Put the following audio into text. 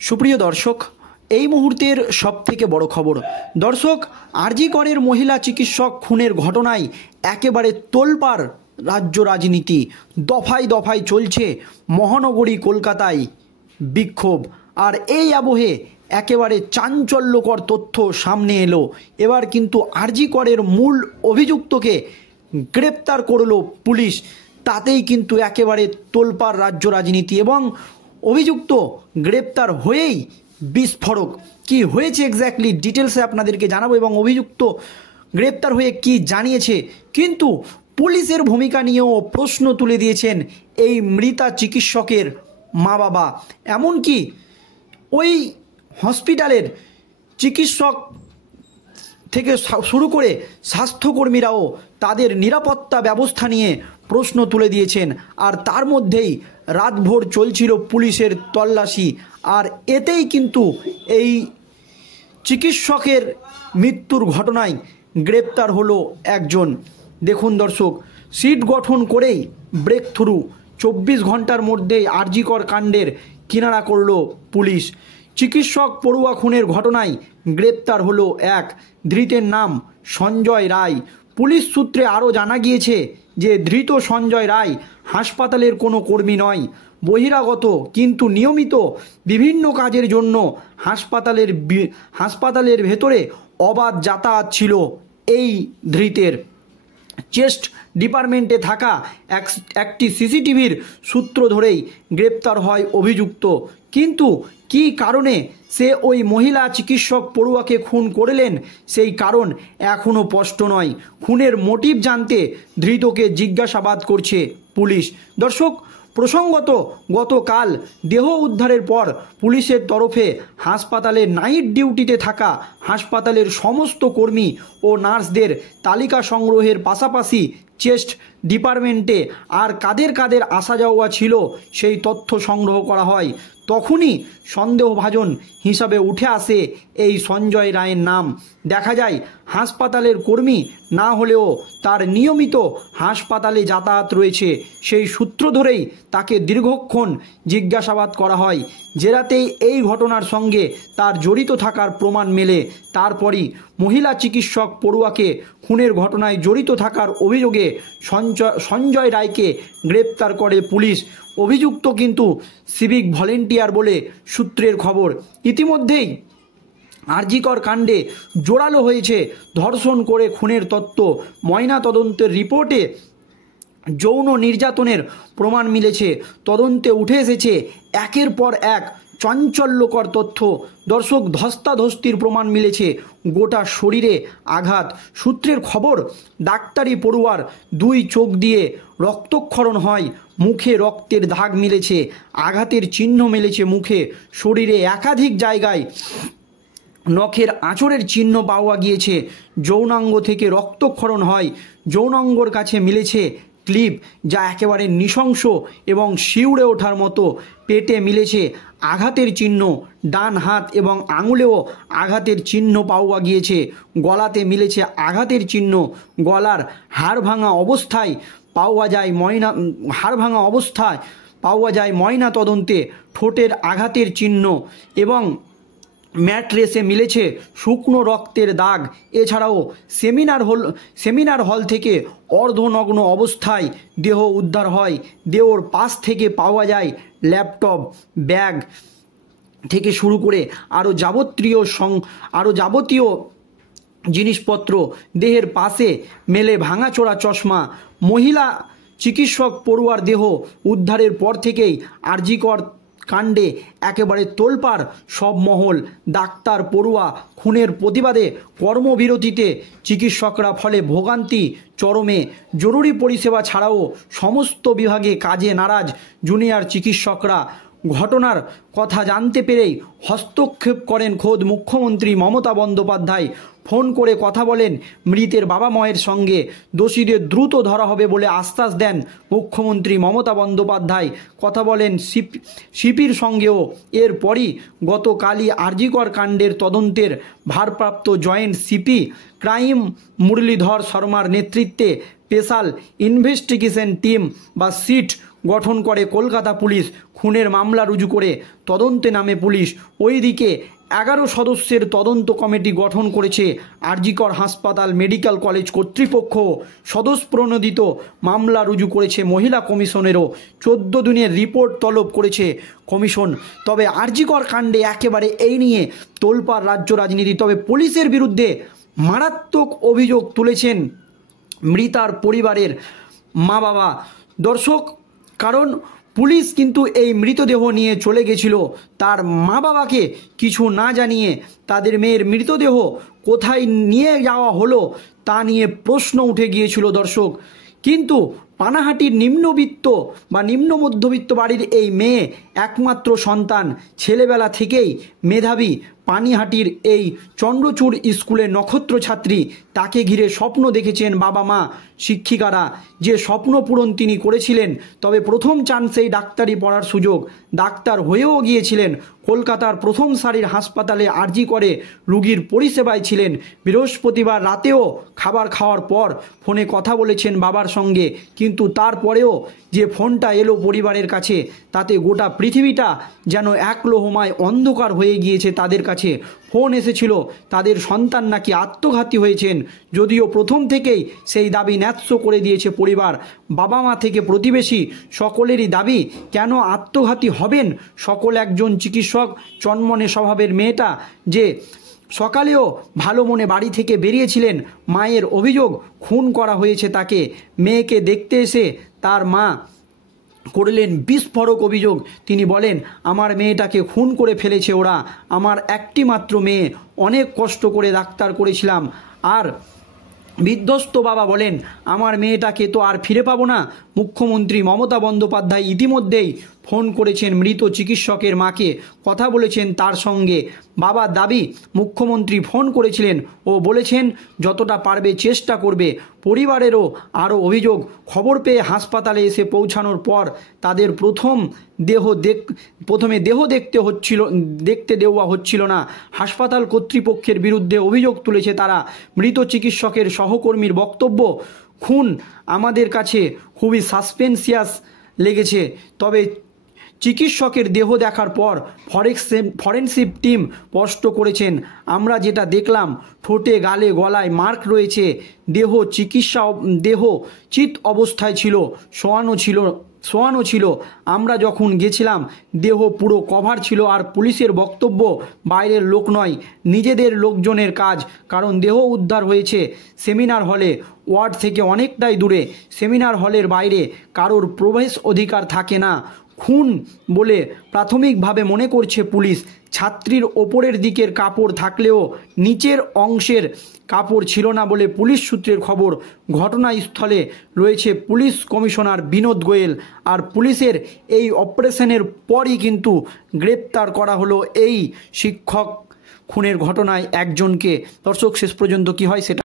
সুপ্রিয় দর্শক, এই মুহূর্তের সবথেকে বড় খবর। দর্শক, আরজি করের মহিলা চিকিৎসক খুনের ঘটনায় একেবারে তোলপাড় রাজ্য রাজনীতি। দফায় দফায় চলছে মহানগরী কলকাতায় বিক্ষোভ। আর এই আবহে একেবারে চাঞ্চল্যকর তথ্য সামনে এলো। এবার কিন্তু আরজি করের মূল অভিযুক্তকে গ্রেপ্তার করলো পুলিশ। তাতেই কিন্তু একেবারে তোলপাড় রাজ্য রাজনীতি এবং অভিযুক্ত গ্রেপ্তার হয়েই বিস্ফোরক। কি হয়েছে এক্স্যাক্টলি ডিটেলসে আপনাদেরকে জানাবো এবং অভিযুক্ত গ্রেপ্তার হয়ে কি জানিয়েছে। কিন্তু পুলিশের ভূমিকা নিয়েও প্রশ্ন তুলে দিয়েছেন এই মৃতা চিকিৎসকের মা বাবা। এমনকি ওই হসপিটালের চিকিৎসক থেকে শুরু করে স্বাস্থ্যকর্মীরাও তাদের নিরাপত্তা ব্যবস্থা নিয়ে প্রশ্ন তুলে দিয়েছেন। আর তার মধ্যেই রাতভর চলছিল পুলিশের তল্লাশি। আর এতেই কিন্তু এই চিকিৎসকের মৃত্যুর ঘটনায় গ্রেপ্তার হলো একজন। দেখুন দর্শক, সিট গঠন করেই ব্রেক থ্রু। 24 ঘন্টার মধ্যেই আরজি কর কাণ্ডের কিনারা করল পুলিশ। চিকিৎসক পড়ুয়া খুনের ঘটনায় গ্রেপ্তার হলো এক। ধৃতের নাম সঞ্জয় রায়। পুলিশ সূত্রে আরও জানা গিয়েছে যে ধৃত সঞ্জয় রায় হাসপাতালের কোনো কর্মী নয়, বহিরাগত, কিন্তু নিয়মিত বিভিন্ন কাজের জন্য হাসপাতালের ভেতরে অবাধ যাতায়াত ছিল এই ধৃতের। চেস্ট ডিপার্টমেন্টে থাকা একটি সিসিটিভির সূত্র ধরেই গ্রেপ্তার হয় অভিযুক্ত। কিন্তু কী কারণে সে ওই মহিলা চিকিৎসক পড়ুয়াকে খুন করলেন সেই কারণ এখনও স্পষ্ট নয়। খুনের মোটিভ জানতে ধৃতকে জিজ্ঞাসাবাদ করছে পুলিশ। দর্শক, প্রসঙ্গত গতকাল দেহ উদ্ধারের পর পুলিশের তরফে হাসপাতালে নাইট ডিউটিতে থাকা হাসপাতালের সমস্ত কর্মী ও নার্সদের তালিকা সংগ্রহের পাশাপাশি চেস্ট ডিপার্টমেন্টে আর কাদের কাদের আসা যাওয়া ছিল সেই তথ্য সংগ্রহ করা হয়। তখনই সন্দেহভাজন হিসাবে উঠে আসে এই সঞ্জয় রায়ের নাম। দেখা যায় হাসপাতালের কর্মী না হলেও তার নিয়মিত হাসপাতালে যাতায়াত রয়েছে। সেই সূত্র ধরেই তাকে দীর্ঘক্ষণ জিজ্ঞাসাবাদ করা হয়। জেরাতেই এই ঘটনার সঙ্গে তার জড়িত থাকার প্রমাণ মেলে। তারপরই মহিলা চিকিৎসক পড়ুয়াকে খুনের ঘটনায় জড়িত থাকার অভিযোগে সঞ্জয় রায়কে গ্রেপ্তার করে পুলিশ। অভিযুক্ত কিন্তু সিভিক ভলেন্টিয়ার বলে সূত্রের খবর। ইতিমধ্যেই আরজি কর কাণ্ডে জোরালো হয়েছে ধর্ষণ করে খুনের তত্ত্ব। ময়নাতদন্তের রিপোর্টে যৌন নির্যাতনের প্রমাণ মিলেছে। তদন্তে উঠে এসেছে একের পর এক চাঞ্চল্যকর তথ্য। দর্শক, ধস্তাধস্তির প্রমাণ মিলেছে, গোটা শরীরে আঘাত। সূত্রের খবর, ডাক্তারি পড়ুয়ার 2 চোখ দিয়ে রক্তক্ষরণ হয়, মুখে রক্তের দাগ মিলেছে, আঘাতের চিহ্ন মিলেছে মুখে, শরীরে একাধিক জায়গায় নখের আঁচড়ের চিহ্ন পাওয়া গিয়েছে। যৌনাঙ্গ থেকে রক্তক্ষরণ হয়। যৌনাঙ্গর কাছে মিলেছে ক্লিপ, যা একেবারে নৃশংস এবং শিউরে ওঠার মতো। পেটে মিলেছে আঘাতের চিহ্ন, ডান হাত এবং আঙুলেও আঘাতের চিহ্ন পাওয়া গিয়েছে। গলাতে মিলেছে আঘাতের চিহ্ন। গলার হাড় ভাঙা অবস্থায় পাওয়া যায় ময়না তদন্তে ঠোঁটের আঘাতের চিহ্ন এবং ম্যাট্রেসে মিলেছে শুকনো রক্তের দাগ। এছাড়াও সেমিনার হল থেকে অর্ধনগ্ন অবস্থায় দেহ উদ্ধার হয়। দেহর পাশ থেকে পাওয়া যায় ল্যাপটপ, ব্যাগ থেকে শুরু করে আরও যাবতীয় জিনিসপত্র। দেহের পাশে মেলে ভাঙাচোরা চশমা। মহিলা চিকিৎসক পড়ুয়ার দেহ উদ্ধারের পর থেকেই আরজি কর কাণ্ডে একেবারে তোলপাড় সব মহল। ডাক্তার পড়ুয়া খুনের প্রতিবাদে কর্মবিরতিতে চিকিৎসকরা, ফলে ভোগান্তি চরমে। জরুরি পরিষেবা ছাড়াও সমস্ত বিভাগে কাজে নারাজ জুনিয়র চিকিৎসকরা। ঘটনার কথা জানতে পেরেই হস্তক্ষেপ করেন খোদ মুখ্যমন্ত্রী মমতা বন্দ্যোপাধ্যায়। ফোন করে কথা বলেন মৃতের বাবা মায়ের সঙ্গে। দোষীদের দ্রুত ধরা হবে বলে আশ্বাস দেন মুখ্যমন্ত্রী মমতা বন্দ্যোপাধ্যায়। কথা বলেন সিপির সঙ্গেও। এরপরই গতকালই আরজি কর কাণ্ডের তদন্তের ভারপ্রাপ্ত জয়েন্ট সিপি ক্রাইম মুরলীধর শর্মার নেতৃত্বে স্পেশাল ইনভেস্টিগেশন টিম বা সিট গঠন করে কলকাতা পুলিশ। খুনের মামলা রুজু করে তদন্তে নামে পুলিশ। ওইদিকে 11 সদস্যের তদন্ত কমিটি গঠন করেছে আর.জি. কর হাসপাতাল মেডিকেল কলেজ কর্তৃপক্ষ। স্বতঃপ্রণোদিত মামলা রুজু করেছে মহিলা কমিশনেরও। 14 দিনের রিপোর্ট তলব করেছে কমিশন। তবে আর.জি. কর কাণ্ডে একেবারে এই নিয়ে তোলপাড় রাজ্য রাজনীতি। তবে পুলিশের বিরুদ্ধে মারাত্মক অভিযোগ তুলেছেন মৃতার পরিবারের মা বাবা। দর্শক, কারণ পুলিশ কিন্তু এই মৃতদেহ নিয়ে চলে গেছিল তার মা বাবাকে কিছু না জানিয়ে। তাদের মেয়ের মৃতদেহ কোথায় নিয়ে যাওয়া হলো তা নিয়ে প্রশ্ন উঠে গিয়েছিল দর্শক। কিন্তু পানাহাটির নিম্নবিত্ত বা নিম্ন মধ্যবিত্ত বাড়ির এই মেয়ে একমাত্র সন্তান, ছেলেবেলা থেকেই মেধাবী, পানিহাটির এই চন্দ্রচূড় স্কুলের নক্ষত্র ছাত্রী। তাকে ঘিরে স্বপ্ন দেখেছেন বাবা মা, শিক্ষিকারা, যে স্বপ্ন পূরণ তিনি করেছিলেন। তবে প্রথম চান্সেই ডাক্তারি পড়ার সুযোগ, ডাক্তার হয়েও গিয়েছিলেন। কলকাতার প্রথম সারির হাসপাতালে আর.জি. করে রুগীর পরিষেবায় ছিলেন। বৃহস্পতিবার রাতেও খাবার খাওয়ার পর ফোনে কথা বলেছেন বাবার সঙ্গে। কিন্তু তারপরেও যে ফোনটা এলো পরিবারের কাছে, তাতে গোটা পৃথিবীটা যেন এক লোহমায় অন্ধকার হয়ে গিয়েছে তাদের কাছে। ফোন এসেছিল তাদের সন্তান নাকি আত্মঘাতী হয়েছেন। যদিও প্রথম থেকেই সেই দাবি ন্যস্ত করে দিয়েছে পরিবার। বাবা মা থেকে প্রতিবেশী সকলেরই দাবি, কেন আত্মঘাতী হবেন? সকল একজন চিকিৎসক, চনমনে স্বভাবের মেয়েটা যে সকালেও ভালো মনে বাড়ি থেকে বেরিয়েছিলেন। মায়ের অভিযোগ খুন করা হয়েছে তাকে। মেয়েকে দেখতে এসে তার মা করলেন বিস্ফোরক অভিযোগ। তিনি বলেন, আমার মেয়েটাকে খুন করে ফেলেছে ওরা। আমার একটি মাত্র মেয়ে, অনেক কষ্ট করে ডাক্তার করেছিলাম। আর বিধ্বস্ত বাবা বলেন, আমার মেয়েটাকে তো আর ফিরে পাবো না। মুখ্যমন্ত্রী মমতা বন্দ্যোপাধ্যায় ইতিমধ্যেই ফোন করেছেন মৃত চিকিৎসকের মাকে, কথা বলেছেন তার সঙ্গে। বাবার দাবি, মুখ্যমন্ত্রী ফোন করেছিলেন ও বলেছেন যতটা পারবে চেষ্টা করবে। পরিবারেরও আরও অভিযোগ, খবর পেয়ে হাসপাতালে এসে পৌঁছানোর পর তাদের প্রথমে দেহ দেখতে দেওয়া হচ্ছিল না। হাসপাতাল কর্তৃপক্ষের বিরুদ্ধে অভিযোগ তুলেছে তারা। মৃত চিকিৎসকের সহকর্মীর বক্তব্য, খুন আমাদের কাছে খুবই সাসপেন্সিয়াস লেগেছে। তবে চিকিৎসকের দেহ দেখার পর ফরেনসিক টিম স্পষ্ট করেছেন, আমরা যেটা দেখলাম, ঠোঁটে, গালে, গলায় মার্ক রয়েছে। দেহ চিত অবস্থায় ছিল, শোয়ানো ছিল। আমরা যখন গেছিলাম দেহ পুরো কভার ছিল। আর পুলিশের বক্তব্য, বাইরের লোক নয়, নিজেদের লোকজনের কাজ। কারণ দেহ উদ্ধার হয়েছে সেমিনার হলে, ওয়ার্ড থেকে অনেকটাই দূরে। সেমিনার হলের বাইরে কারোর প্রবেশ অধিকার থাকে না। খুন বলে প্রাথমিকভাবে মনে করছে পুলিশ। ছাত্রীর ওপরের দিকের কাপড় থাকলেও নিচের অংশের কাপড় ছিল না বলে পুলিশ সূত্রের খবর। ঘটনাস্থলে রয়েছে পুলিশ কমিশনার বিনোদ গোয়েল। আর পুলিশের এই অপারেশনের পরই কিন্তু গ্রেপ্তার করা হলো এই শিক্ষক খুনের ঘটনায় একজনকে। দর্শক, শেষ পর্যন্ত কী হয় সেটা